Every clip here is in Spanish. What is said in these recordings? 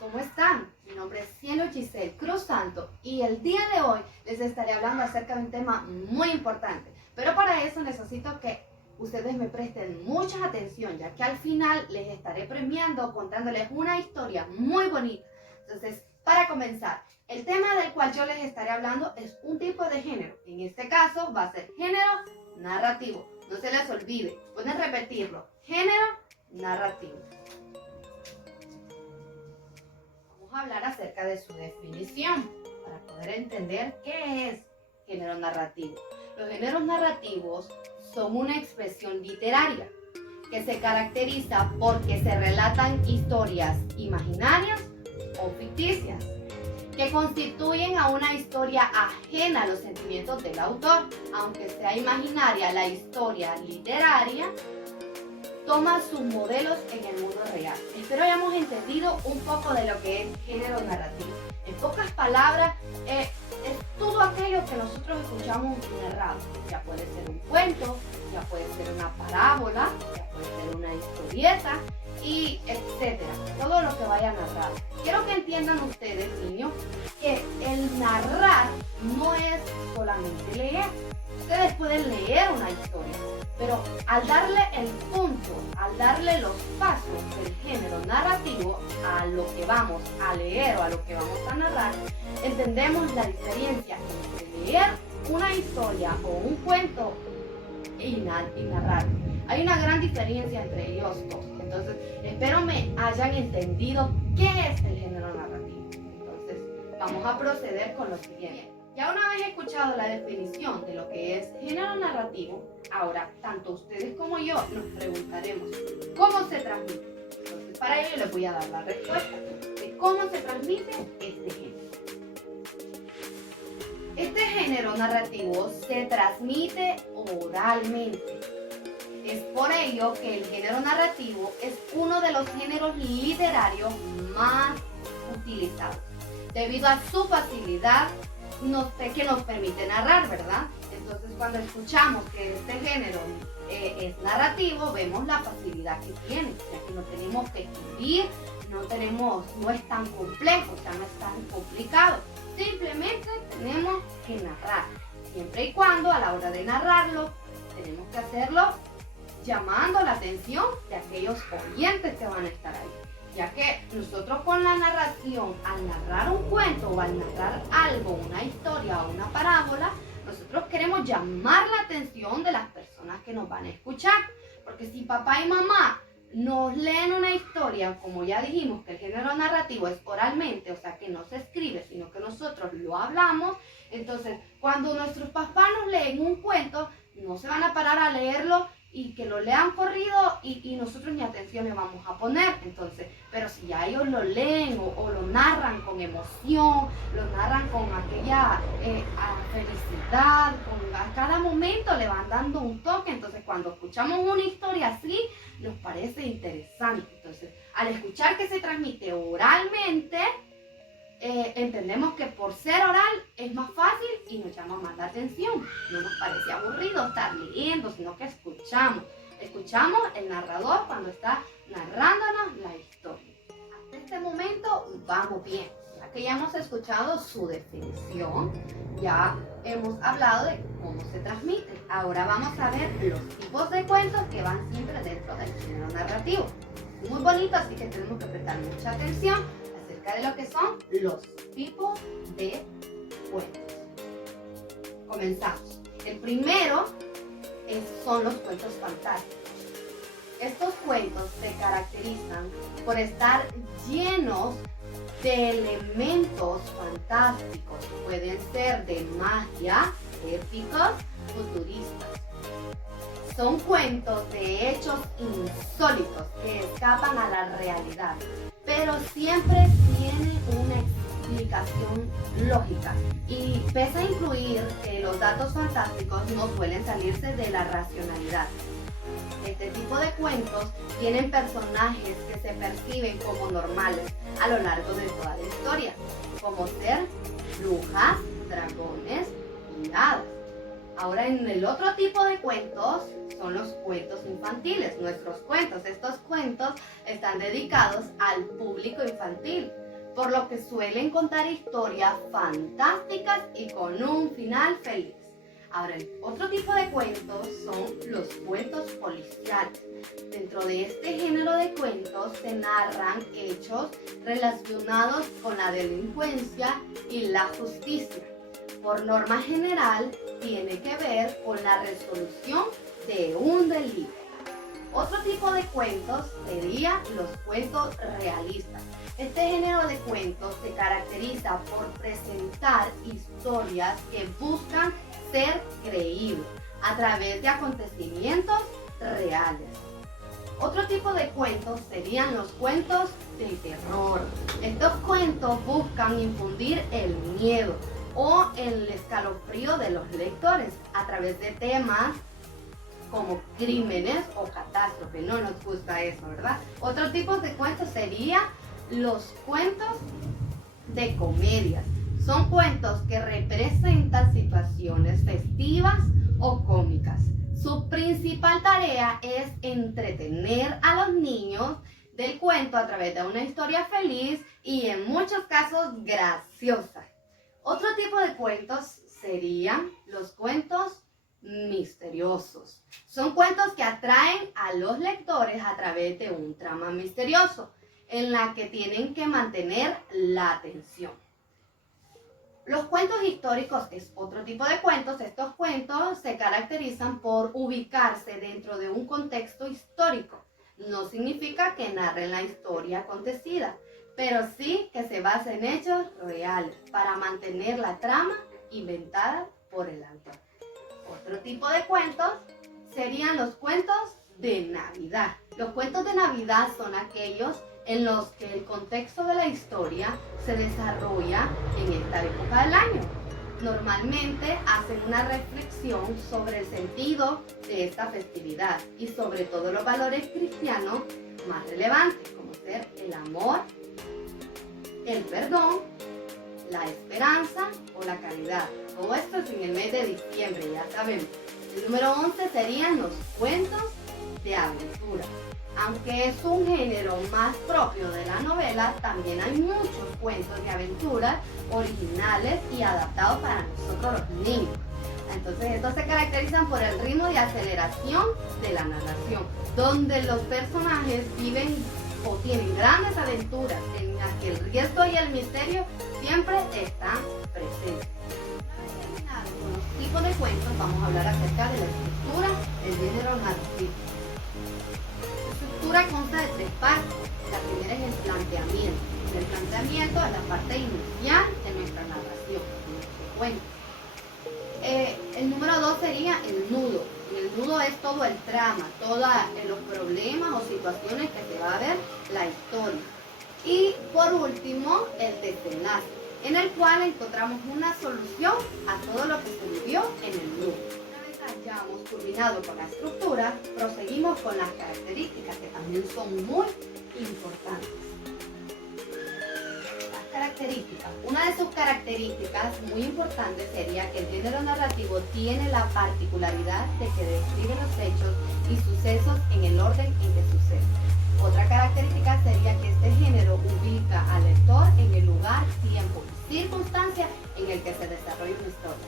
¿Cómo están? Mi nombre es Cielo Giselle Cruz Santo y el día de hoy les estaré hablando acerca de un tema muy importante. Pero para eso necesito que ustedes me presten mucha atención, ya que al final les estaré premiando contándoles una historia muy bonita. Entonces, para comenzar, el tema del cual yo les estaré hablando es un tipo de género. En este caso va a ser género narrativo. No se les olvide, pueden repetirlo. Género narrativo. Vamos a hablar acerca de su definición para poder entender qué es género narrativo. Los géneros narrativos son una expresión literaria que se caracteriza porque se relatan historias imaginarias o ficticias que constituyen a una historia ajena a los sentimientos del autor. Aunque sea imaginaria, la historia literaria toma sus modelos en el mundo real. Espero hayamos entendido un poco de lo que es género narrativo. En pocas palabras, es todo aquello que nosotros escuchamos narrado. Ya puede ser un cuento, ya puede ser una parábola, ya puede ser una historieta, y etcétera. Todo lo que vaya a narrar. Quiero que entiendan ustedes, niños, que el narrar no es solamente leer. Ustedes pueden leer una historia, pero al darle el punto, al darle los pasos del género narrativo a lo que vamos a leer o a lo que vamos a narrar, entendemos la diferencia entre leer una historia o un cuento y narrar. Hay una gran diferencia entre ellos dos. Entonces, espero me hayan entendido qué es el género narrativo. Entonces, vamos a proceder con lo siguiente. Ya una vez escuchado la definición de lo que es género narrativo, ahora tanto ustedes como yo nos preguntaremos cómo se transmite. Entonces, para ello les voy a dar la respuesta de cómo se transmite este género. Este género narrativo se transmite oralmente. Es por ello que el género narrativo es uno de los géneros literarios más utilizados, debido a su facilidad que nos permite narrar, ¿verdad? Entonces, cuando escuchamos que este género es narrativo, vemos la facilidad que tiene, ya que no tenemos que escribir, no es tan complejo, ya no es tan complicado. Simplemente tenemos que narrar, siempre y cuando a la hora de narrarlo, tenemos que hacerlo llamando la atención de aquellos oyentes que van a estar ahí. Ya que nosotros con la narración, al narrar un cuento o al narrar algo, una historia o una parábola, nosotros queremos llamar la atención de las personas que nos van a escuchar. Porque si papá y mamá nos leen una historia, como ya dijimos que el género narrativo es oralmente, o sea que no se escribe, sino que nosotros lo hablamos, entonces cuando nuestros papás nos leen un cuento, no se van a parar a leerlo y que lo lean corrido y nosotros ni atención le vamos a poner. Entonces, pero si ya ellos lo leen o lo narran con emoción, lo narran con aquella felicidad, a cada momento le van dando un toque. Entonces, cuando escuchamos una historia así, nos parece interesante. Entonces, al escuchar que se transmite oralmente, entendemos que por ser oral es más fácil y nos llama más la atención. No nos parece aburrido estar leyendo, sino que escuchamos el narrador cuando está narrándonos la historia. Hasta este momento vamos bien, ya que ya hemos escuchado su definición, ya hemos hablado de cómo se transmite. Ahora vamos a ver los tipos de cuentos que van siempre dentro del género narrativo. Es muy bonito, así que tenemos que prestar mucha atención de lo que son los tipos de cuentos. Comenzamos. El primero son los cuentos fantásticos. Estos cuentos se caracterizan por estar llenos de elementos fantásticos. Pueden ser de magia, épicos, futuristas. Son cuentos de hechos insólitos que escapan a la realidad, pero siempre tiene una explicación lógica, y pese a incluir que los datos fantásticos no suelen salirse de la racionalidad. Este tipo de cuentos tienen personajes que se perciben como normales a lo largo de toda la historia, como ser brujas, dragones y hadas. Ahora, en el otro tipo de cuentos son los cuentos infantiles, nuestros cuentos. Estos cuentos están dedicados al público infantil. por lo que suelen contar historias fantásticas y con un final feliz. Ahora, otro tipo de cuentos son los cuentos policiales. Dentro de este género de cuentos se narran hechos relacionados con la delincuencia y la justicia. Por norma general, tiene que ver con la resolución de un delito. Otro tipo de cuentos serían los cuentos realistas. Este género de cuentos se caracteriza por presentar historias que buscan ser creíbles a través de acontecimientos reales. Otro tipo de cuentos serían los cuentos de terror. Estos cuentos buscan infundir el miedo o el escalofrío de los lectores a través de temas como crímenes o catástrofes. No nos gusta eso, ¿verdad? Otro tipo de cuentos serían los cuentos de comedias. Son cuentos que representan situaciones festivas o cómicas. Su principal tarea es entretener a los niños del cuento a través de una historia feliz y en muchos casos graciosa. Otro tipo de cuentos serían los cuentos misteriosos. Son cuentos que atraen a los lectores a través de un trama misterioso en la que tienen que mantener la atención. Los cuentos históricos es otro tipo de cuentos. Estos cuentos se caracterizan por ubicarse dentro de un contexto histórico. No significa que narren la historia acontecida, pero sí que se basa en hechos reales para mantener la trama inventada por el autor. Otro tipo de cuentos serían los cuentos de Navidad. Los cuentos de Navidad son aquellos en los que el contexto de la historia se desarrolla en esta época del año. Normalmente hacen una reflexión sobre el sentido de esta festividad y sobre todo los valores cristianos más relevantes, como ser el amor, el perdón, la esperanza o la caridad. Todo esto es en el mes de diciembre, ya sabemos. El número 11 serían los cuentos de aventura. Aunque es un género más propio de la novela, también hay muchos cuentos de aventuras originales y adaptados para nosotros los niños. Entonces estos se caracterizan por el ritmo de aceleración de la narración, donde los personajes viven o tienen grandes aventuras en las que el riesgo y el misterio siempre están presentes. Con los tipos de cuentos vamos a hablar acerca de la estructura del género narrativo. La estructura consta de tres partes. La primera es el planteamiento. El planteamiento es la parte inicial de nuestra narración, de nuestro cuento. El número 2 sería el nudo. El nudo es todo el trama, todos los problemas o situaciones que se va a ver la historia. Y por último, el desenlace, en el cual encontramos una solución a todo lo que se vivió en el nudo. Una vez hayamos culminado con la estructura, proseguimos con las características que también son muy importantes. Características. Una de sus características muy importantes sería que el género narrativo tiene la particularidad de que describe los hechos y sucesos en el orden en que suceden. Otra característica sería que este género ubica al lector en el lugar, tiempo y circunstancia en el que se desarrolla una historia.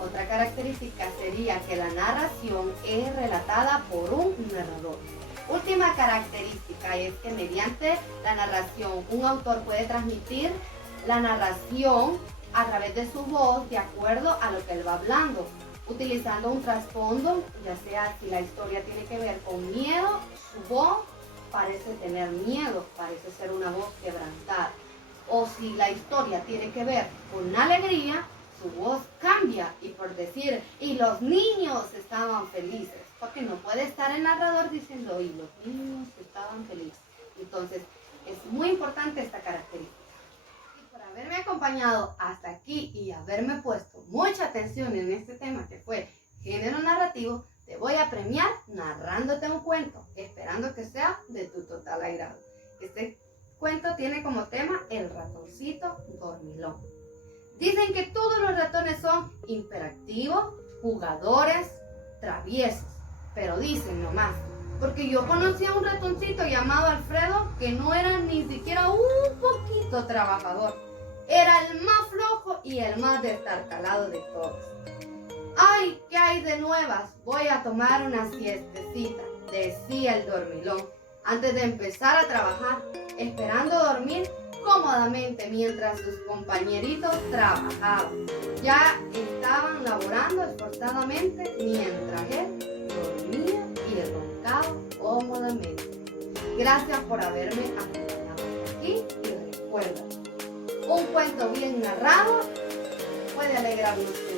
Otra característica sería que la narración es relatada por un narrador. Última característica es que mediante la narración un autor puede transmitir la narración a través de su voz de acuerdo a lo que él va hablando, utilizando un trasfondo, ya sea si la historia tiene que ver con miedo, su voz parece tener miedo, parece ser una voz quebrantada. O si la historia tiene que ver con alegría, su voz cambia y por decir, y los niños estaban felices, porque no puede estar el narrador diciendo, y los niños estaban felices. Entonces, es muy importante esta característica. Y por haberme acompañado hasta aquí y haberme puesto mucha atención en este tema que fue género narrativo, te voy a premiar narrándote un cuento, esperando que sea de tu total agrado. Este cuento tiene como tema el ratoncito dormilón. Dicen que todos los ratones son hiperactivos, jugadores, traviesos, pero dicen nomás, porque yo conocí a un ratoncito llamado Alfredo que no era ni siquiera un poquito robusto trabajador. Era el más flojo y el más destartalado de todos. ¡Ay, qué hay de nuevas! Voy a tomar una siestecita, decía el dormilón, antes de empezar a trabajar, esperando dormir cómodamente mientras sus compañeritos trabajaban. Ya estaban laborando esforzadamente mientras él dormía y roncaba cómodamente. Gracias por haberme acompañado hasta aquí y recuerda, un cuento bien narrado puede alegrarnos.